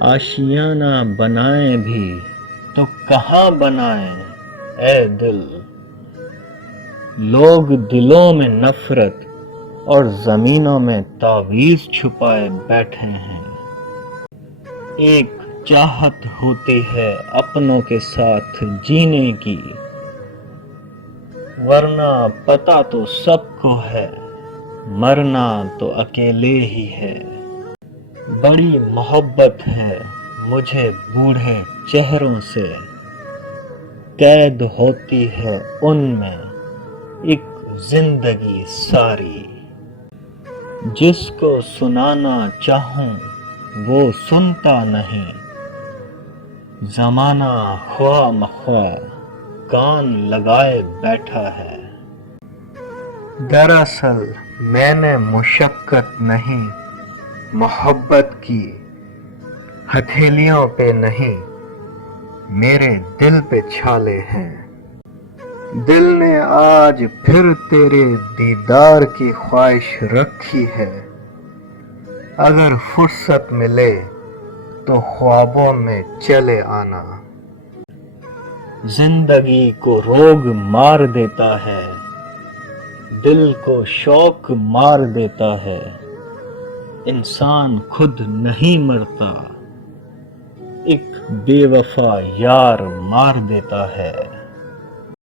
آشیانہ بنائیں بھی تو کہاں بنائیں اے دل، لوگ دلوں میں نفرت اور زمینوں میں تعویذ چھپائے بیٹھے ہیں۔ ایک چاہت ہوتی ہے اپنوں کے ساتھ جینے کی، ورنہ پتہ تو سب کو ہے مرنا تو اکیلے ہی ہے۔ بڑی محبت ہے مجھے بوڑھے چہروں سے، قید ہوتی ہے ان میں ایک زندگی ساری۔ جس کو سنانا چاہوں وہ سنتا نہیں، زمانہ خواہ مخواہ کان لگائے بیٹھا ہے۔ دراصل میں نے مشقت نہیں محبت کی، ہتھیلیوں پہ نہیں میرے دل پہ چھالے ہیں۔ دل نے آج پھر تیرے دیدار کی خواہش رکھی ہے، اگر فرصت ملے تو خوابوں میں چلے آنا۔ زندگی کو روگ مار دیتا ہے، دل کو شوق مار دیتا ہے، انسان خود نہیں مرتا ایک بے وفا یار مار دیتا ہے۔